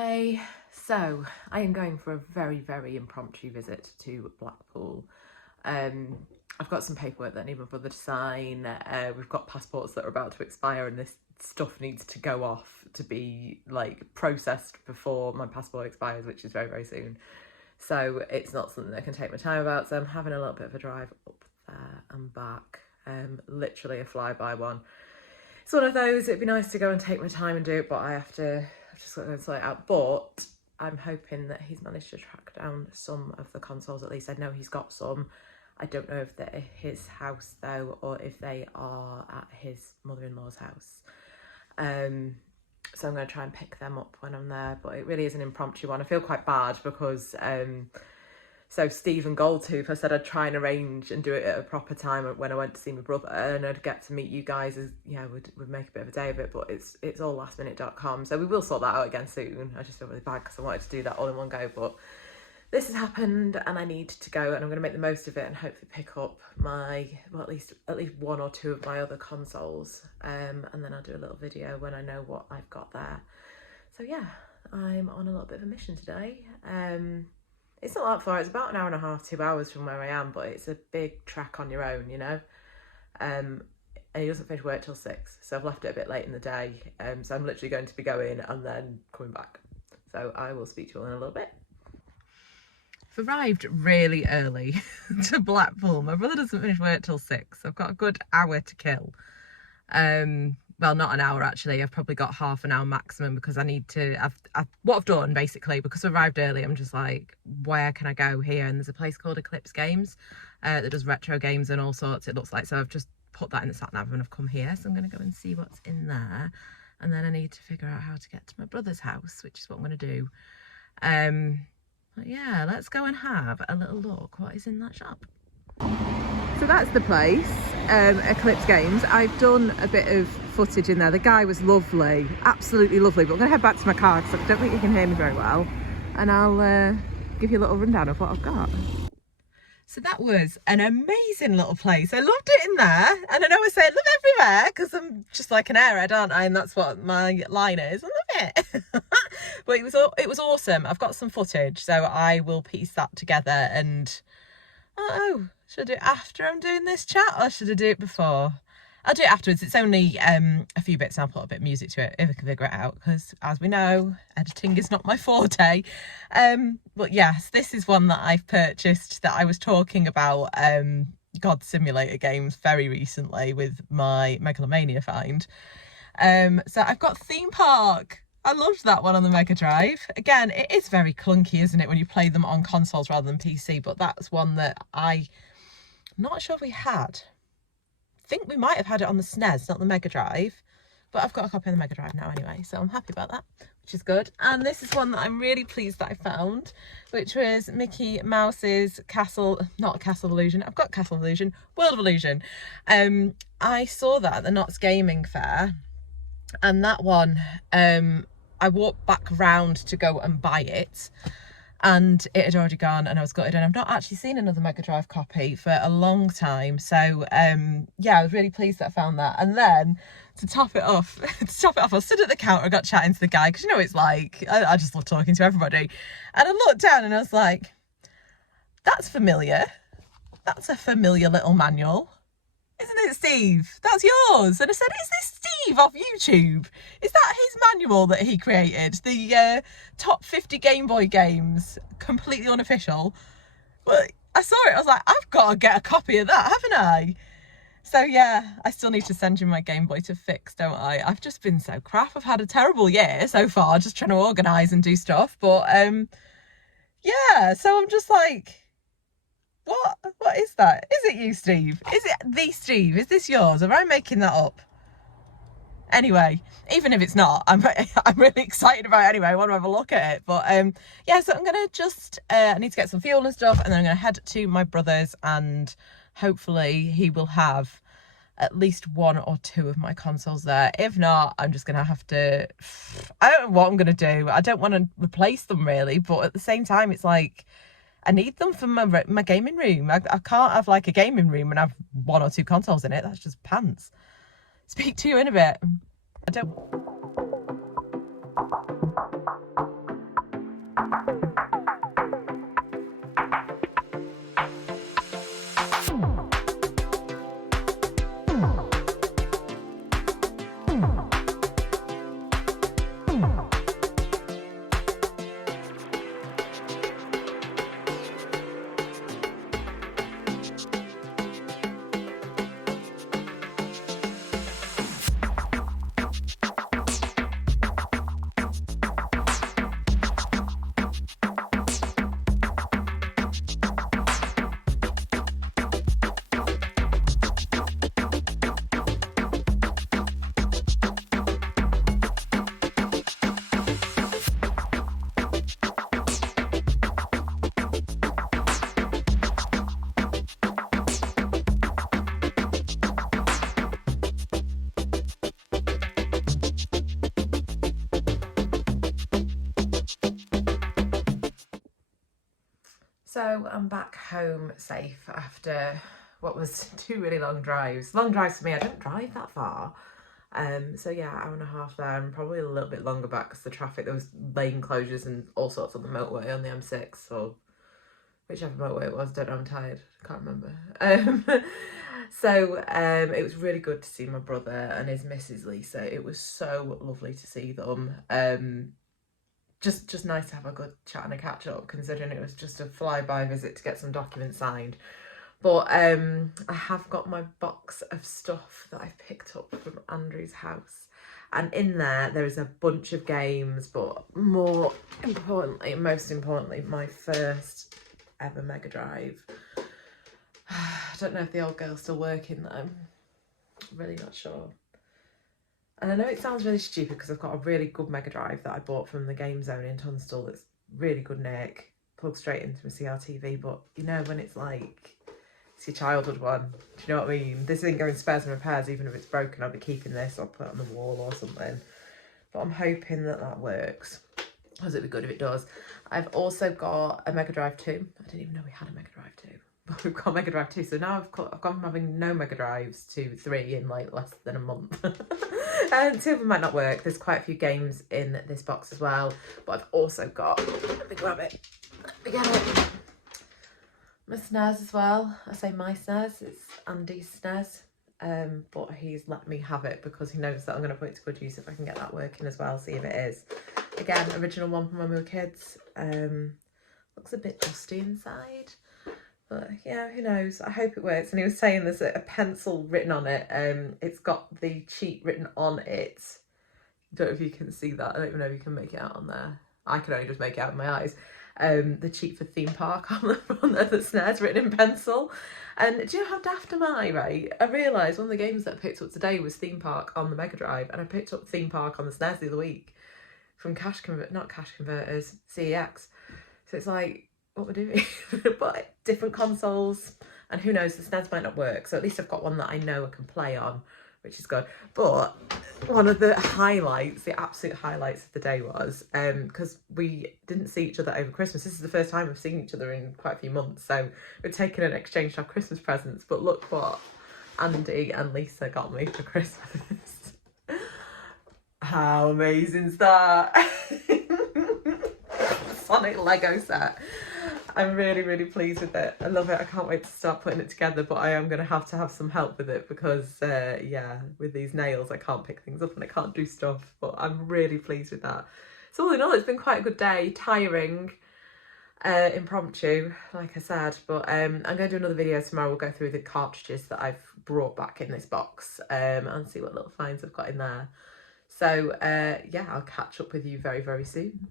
Hey, so I am going for a very impromptu visit to Blackpool. I've got some paperwork that I need my brother to sign. We've got passports that are about to expire and this stuff needs to go off to be like processed before my passport expires, which is very soon. So it's not something I can take my time about, so I'm having a little bit of a drive up there and back. Literally a flyby one. It's one of those, it'd be nice to go and take my time and do it, but I've just got to go and sort it out. But I'm hoping that he's managed to track down some of the consoles at least. I know he's got some. I don't know if they're at his house though, or if they are at his mother-in-law's house. So I'm going to try and pick them up when I'm there, but it really is an impromptu one. I feel quite bad because so Steve and Goldtooth, I said I'd try and arrange and do it at a proper time when I went to see my brother, and I'd get to meet you guys. As we'd make a bit of a day of it, but it's all lastminute.com, so we will sort that out again soon. I just feel really bad because I wanted to do that all in one go, but this has happened and I need to go, and I'm going to make the most of it and hopefully pick up my, well, at least one or two of my other consoles, and then I'll do a little video when I know what I've got there. So yeah, I'm on a little bit of a mission today. It's not that far, it's about an hour and a half, 2 hours from where I am, but it's a big trek on your own, you know. And he doesn't finish work till 6, so I've left it a bit late in the day. So I'm literally going to be going and then coming back. So I will speak to you all in a little bit. I've arrived really early to Blackpool. My brother doesn't finish work till 6. I've got a good hour to kill. Well, not an hour actually, I've probably got half an hour maximum because I need to, what I've done basically, because I arrived early, I'm just like, where can I go here? And there's a place called Eclipse Games that does retro games and all sorts, it looks like. So I've just put that in the sat nav and I've come here. So I'm going to go and see what's in there. And then I need to figure out how to get to my brother's house, which is what I'm going to do. But yeah, let's go and have a little look what is in that shop. So that's the place, Eclipse Games. I've done a bit of footage in there. The guy was lovely, absolutely lovely. But I'm going to head back to my car because I don't think you can hear me very well. And I'll give you a little rundown of what I've got. So that was an amazing little place. I loved it in there. And I know I say I love everywhere because I'm just like an airhead, aren't I? And that's what my line is. I love it. But it was awesome. I've got some footage, so I will piece that together and... Oh, should I do it after I'm doing this chat or should I do it before? I'll do it afterwards. It's only a few bits and I'll put a bit of music to it if I can figure it out, because as we know, editing is not my forte. But yes, this is one that I've purchased that I was talking about God Simulator games very recently with my Megalomania find. So I've got Theme Park. I loved that one on the Mega Drive. Again, it is very clunky, isn't it, when you play them on consoles rather than PC, but that's one that I'm not sure we had. I think we might have had it on the SNES, not the Mega Drive, but I've got a copy of the Mega Drive now anyway, so I'm happy about that, which is good. And this is one that I'm really pleased that I found, which was Mickey Mouse's not Castle Illusion, I've got Castle Illusion, World of Illusion. I saw that at the Knott's Gaming Fair, and that one, I walked back round to go and buy it and it had already gone and I was gutted, and I've not actually seen another Mega Drive copy for a long time. So yeah, I was really pleased that I found that. And then to top it off, I stood at the counter, I got chatting to the guy, because you know it's like, I just love talking to everybody. And I looked down and I was like, that's familiar. That's a familiar little manual. Isn't it, Steve? That's yours. And I said, is this Steve off YouTube? Is that his manual that he created? The top 50 Game Boy games, completely unofficial. But I saw it, I was like, I've got to get a copy of that, haven't I? So yeah, I still need to send you my Game Boy to fix, don't I? I've just been so crap. I've had a terrible year so far, just trying to organise and do stuff. But yeah, so I'm just like... What is that? Is it you, Steve? Is it the Steve? Is this yours? Am I making that up? Anyway, even if it's not, I'm really excited about it anyway. I want to have a look at it. But yeah, so I'm going to just, I need to get some fuel and stuff, and then I'm going to head to my brother's, and hopefully he will have at least one or two of my consoles there. If not, I'm just going to have to, I don't know what I'm going to do. I don't want to replace them really, but at the same time, it's like, I need them for my gaming room. I can't have like a gaming room and have one or two consoles in it. That's just pants. Speak to you in a bit. I don't... So I'm back home safe after what was 2 really long drives. Long drives for me, I don't drive that far. So yeah, hour and a half there, and probably a little bit longer back because the traffic, there was lane closures and all sorts on the motorway on the M6, or whichever motorway it was, don't know, I'm tired, can't remember. It was really good to see my brother and his missus Lisa. It was so lovely to see them. Just nice to have a good chat and a catch up, considering it was just a flyby visit to get some documents signed. But I have got my box of stuff that I've picked up from Andrew's house, and in there is a bunch of games, but most importantly, my first ever Mega Drive. I don't know if the old girl's still working though. I'm really not sure. And I know it sounds really stupid because I've got a really good Mega Drive that I bought from the Game Zone in Tunstall that's really good nick, plugged straight into my CRTV, but you know when it's like, it's your childhood one, do you know what I mean? This isn't going spares and repairs, even if it's broken, I'll be keeping this or put it on the wall or something. But I'm hoping that works, because it'd be good if it does. I've also got a Mega Drive 2. I didn't even know we had a Mega Drive 2. But we've got Mega Drive 2, so now I've gone from having no Mega Drives to 3 in like less than a month. And 2 of them might not work. There's quite a few games in this box as well. But I've also got, let me grab it, let me get it, my SNES as well. I say my SNES, it's Andy's SNES. But he's let me have it because he knows that I'm going to put it to good use if I can get that working as well, see if it is. Again, original one from when we were kids. Looks a bit dusty inside. But yeah, who knows? I hope it works. And he was saying there's a pencil written on it. It's got the cheat written on it. Don't know if you can see that. I don't even know if you can make it out on there. I can only just make it out with my eyes. The cheat for theme park on the front of the SNES written in pencil. And do you know how daft am I, right? I realised one of the games that I picked up today was Theme Park on the Mega Drive, and I picked up Theme Park on the SNES the other week from not Cash Converters, CEX. So it's like, what we're doing. But different consoles, and who knows, the SNES might not work, so at least I've got one that I know I can play on, which is good. But one of the highlights, the absolute highlights of the day was, because we didn't see each other over Christmas. This is the first time we've seen each other in quite a few months, so we're taking an exchange our Christmas presents. But look what Andy and Lisa got me for Christmas. How amazing is that? Sonic Lego set. I'm really, really pleased with it. I love it. I can't wait to start putting it together, but I am going to have some help with it because, yeah, with these nails, I can't pick things up and I can't do stuff, but I'm really pleased with that. So all in all, it's been quite a good day, tiring, impromptu, like I said, but I'm going to do another video tomorrow. We'll go through the cartridges that I've brought back in this box and see what little finds I've got in there. So, yeah, I'll catch up with you very, very soon.